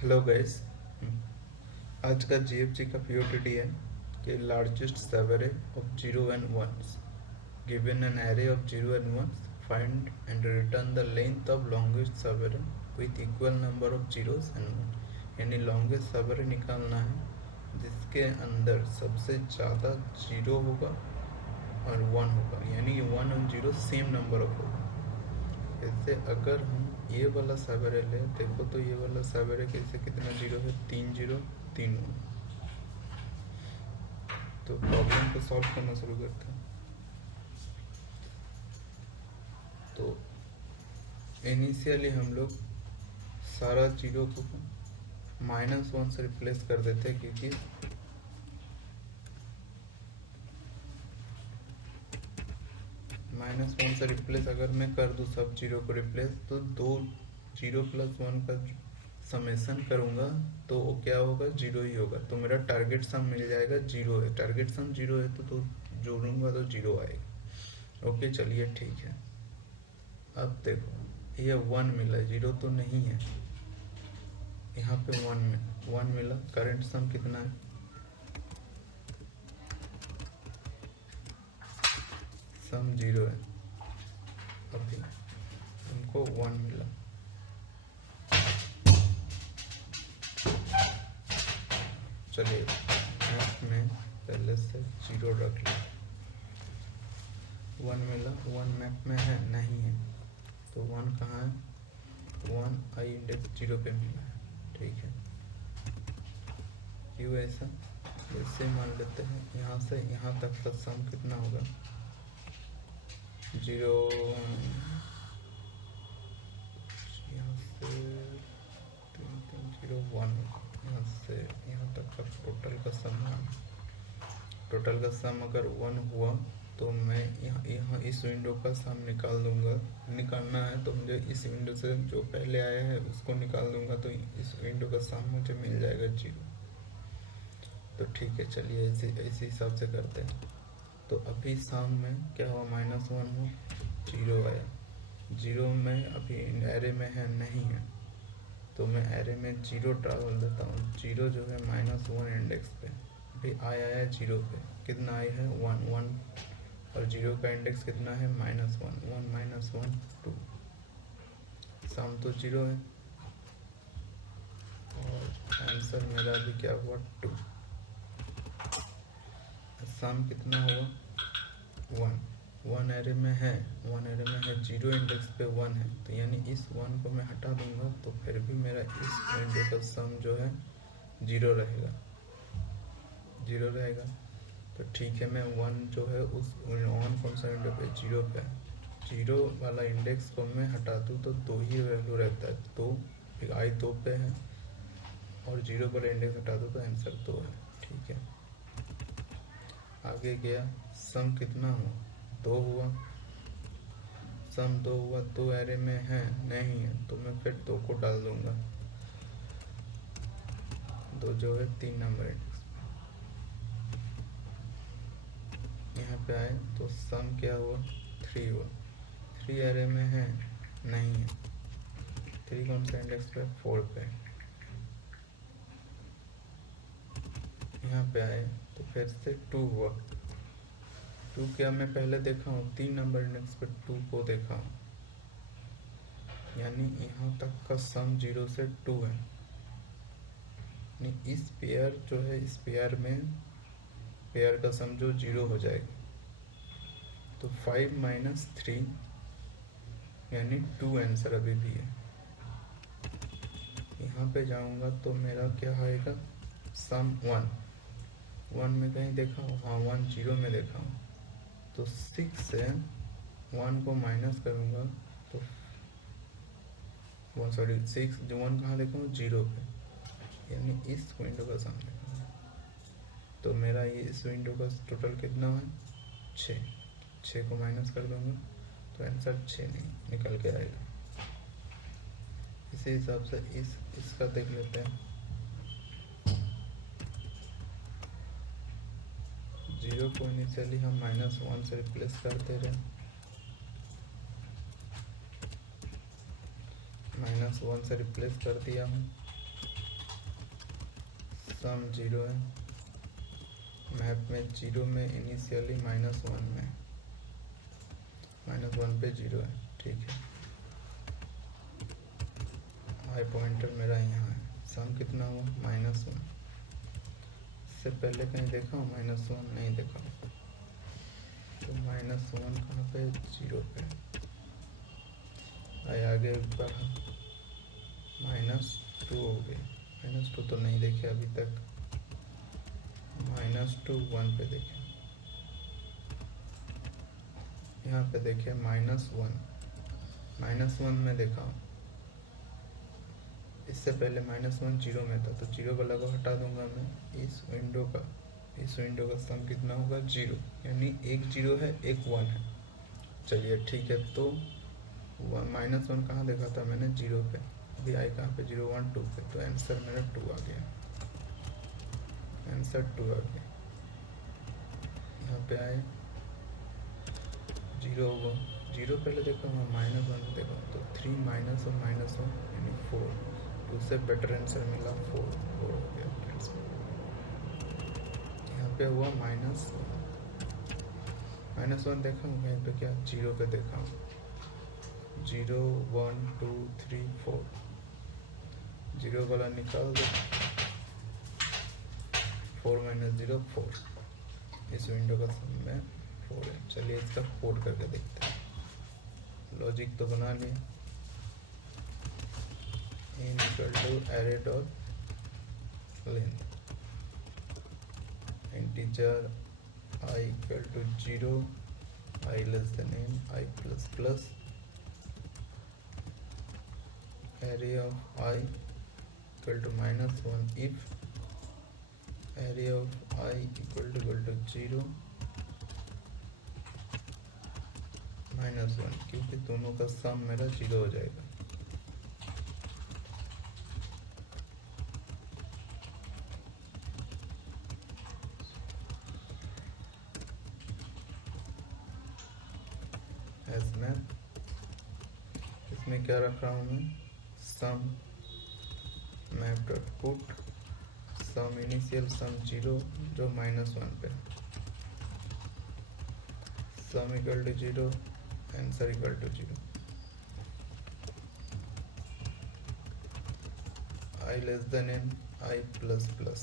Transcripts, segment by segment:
Hello guys. आज का GFG का पीओटीडी है कि largest subarray of zero and ones given an array of zero and ones find and return the length of longest subarray with equal number of zeros and one. यानी longest subarray निकालना है जिसके अंदर सबसे ज़्यादा zero होगा और one होगा, यानी वन और जीरो सेम नंबर ऑफ होगा। ऐसे अगर हम ये वाला सवेरे ले देखो तो ये वाला सवेरे कैसे कितना जीरो है, 3 जीरो 3 1। तो प्रॉब्लम को सॉल्व करना शुरू करते हैं। तो इनिशियली हम लोग सारा जीरो को -1 से रिप्लेस कर देते हैं, क्योंकि -1 से रिप्लेस अगर मैं कर दूँ सब जीरो को रिप्लेस, तो 2 जीरो प्लस 1 का समेसन करूँगा तो वो क्या होगा, जीरो ही होगा। तो मेरा टारगेट सम मिल जाएगा, जीरो है। टारगेट सम जीरो है तो जोड़ूंगा तो जीरो आएगा। ओके, चलिए ठीक है। अब देखो ये 1 मिला, जीरो तो नहीं है। यहाँ पे 1 मिला। करंट सम कितना है, सम जीरो है। अभी हमको 1 मिला। चलिए मैप में पहले से जीरो रख लिया। 1 मिला, 1 मैप में है नहीं है, तो 1 कहाँ है, 1 आई इंडेक्स जीरो पे मिला है। ठीक है, क्यों ऐसा, वैसे मान लेते हैं यहाँ से यहाँ तक का सम कितना होगा, जीरो, यहाँ से 3 3 0 1, यहाँ से यहाँ तक का टोटल का सम, टोटल का सम अगर 1 हुआ तो मैं यहाँ इस विंडो का सम निकाल दूंगा। निकालना है तो मुझे इस विंडो से जो पहले आया है उसको निकाल दूंगा, तो इस विंडो का सम मुझे मिल जाएगा जीरो। तो ठीक है, चलिए इसी हिसाब से करते हैं। तो अभी सम में क्या हुआ, -1 हुआ, जीरो आया। जीरो में अभी एरे में है नहीं है, तो मैं एरे में जीरो डाल देता हूँ। जीरो जो है -1 इंडेक्स पे अभी आया है, जीरो पे कितना आया है, 1 और जीरो का इंडेक्स कितना है, -1 1 -1 2। सम तो जीरो है और आंसर मेरा भी क्या हुआ, 2। सम कितना हुआ, 1 एरे में है, 1 एरे में है, जीरो इंडेक्स पे 1 है, तो यानी इस 1 को मैं हटा दूंगा तो फिर भी मेरा इस विंडो का सम जो है जीरो रहेगा, जीरो रहेगा। तो ठीक है, मैं 1 जो है उस 1 कौन सा विंडो पे, जीरो पे, जीरो वाला इंडेक्स को मैं हटा दूँ तो 2 ही वैल्यू रहता है, 2 आई 2 पे है, और जीरो वाला इंडेक्स हटा दूँ तो आंसर 2 है। ठीक है, आगे गया, सम कितना हुआ, 2 हुआ। सम 2 हुआ, 2 एरे में है नहीं है, तो मैं फिर 2 को डाल दूंगा, 2 जो है 3 नंबर इंडेक्स। यहाँ पे आए तो सम क्या हुआ, 3 हुआ। 3 एरे में है नहीं है, 3 कौन सा इंडेक्स पे, 4 पे। यहाँ पे आए तो फिर से 2 हुआ। 2 क्या मैं पहले देखा हूँ, 3 नंबर इंडेक्स पे 2 को देखा हूँ, यानी यहाँ तक का सम जीरो से 2 है। नहीं, इस पेयर जो है, इस पेयर में पेयर का सम जो जीरो हो जाएगा, तो 5 - 3 यानी 2 आंसर अभी भी है। यहाँ पे जाऊँगा तो मेरा क्या आएगा, सम 1 में कहीं देखा हूँ, हाँ 1 जीरो में देखा हूँ। तो 6 से 1 को माइनस करूँगा तो 6 जो 1 कहाँ देखा हूँ, जीरो पे, यानी इस विंडो का सम देखा। तो मेरा ये इस विंडो का टोटल कितना है, 6 को माइनस कर दूंगा तो आंसर 6 नहीं निकल के आएगा। इसी हिसाब से इसका देख लेते हैं। जीरो को इनिशियली हम -1 से रिप्लेस करते रहे, -1 से रिप्लेस कर दिया हूँ। सम 0 है, मैप में 0 में इनिशियली -1 में -1 पे 0 है, ठीक है। आई पॉइंटर मेरा यहाँ है, सम कितना हुआ -1। इससे पहले कहीं देखा हूँ -1? नहीं देखा हूँ। तो -1 कहाँ पे? 0 पे। आई आगे बढ़ा, -2 हो गया। -2 तो नहीं देखे अभी तक, -2 1 पे देखे, यहाँ पे देखे -1 में देखा हूँ। इससे पहले -1 0 में था, तो 0 का लगभग हटा दूंगा मैं। इस विंडो का सम कितना होगा? 0, यानी एक 0 है, एक 1 है। चलिए ठीक है, तो -1 कहाँ देखा था मैंने? 0 पे। अभी आई कहाँ पे? 0 1 2 पे। तो आंसर मेरा 2 आ गया, आंसर 2 आ गया। यहाँ पे आए 0 हुआ, 0 पहले देखा हुआ, -1 देखा, तो 3 माइनस और -1 यानी 4। तो उससे बेटर आंसर मिला 4 हो गया। यहाँ पे हुआ -1 देखा हूँ कहीं पे? क्या 0 पे देखा हूँ? 0 1 2 3 4, 0 वाला निकाल दो, 4 - 0 4। इस विंडो का सम में 4 है। चलिए इसका कोड करके देखते हैं। लॉजिक तो बना लिए, n equal to array dot length, integer i equal to 0, I less than n, I plus plus, array of i equal to -1 if array of i equal to 0 -1, क्योंकि दोनों का सम मेरा 0 हो जाएगा। एज मैप, इसमें क्या रख रहा हूँ मैं? Sum map dot put sum initial sum 0 जो -1 पे, sum equal to 0, answer equal to 0, I less than n, I plus plus,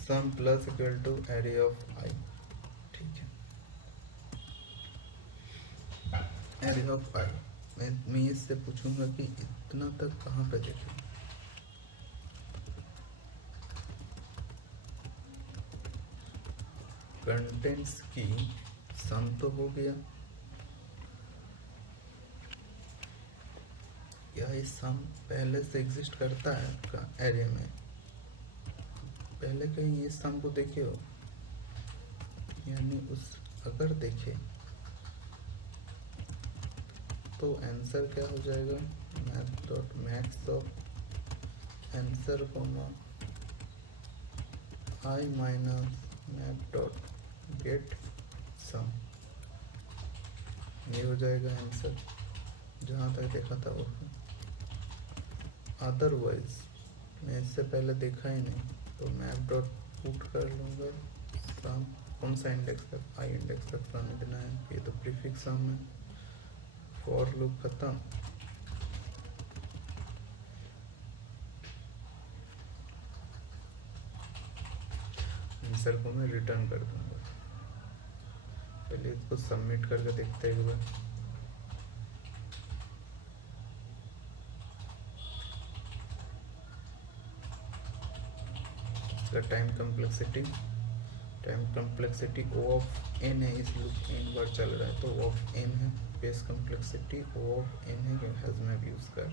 sum plus equal to array of I, ठीक है। एरे ऑफ आई मैं इससे पूछूंगा कि इतना तक कहाँ पे देखें? कंटेंट्स की सम तो हो गया, क्या ये सम पहले से एग्जिस्ट करता है आपका एरे में? पहले कहीं इस सम को देखे हो? यानी उस अगर देखे तो आंसर क्या हो जाएगा? Math dot max of answer comma i minus map dot get sum, ये हो जाएगा आंसर जहाँ तक देखा था वो। अदरवाइज मैं इससे पहले देखा ही नहीं, तो मैप डॉट पुट कर लूँगा सम, कौन सा इंडेक्स तक? आई इंडेक्स तक आने देना है, ये तो प्रीफिक्स सम है। फॉर लूप खत्म, आंसर को मैं रिटर्न कर दूंगा। पहले इसको सबमिट करके देखते हैं एक बार। इसका time complexity O of n है, इस लूप n बार चल रहा है तो O ऑफ n है। Base complexity O of n है, हैज मैप यूज कर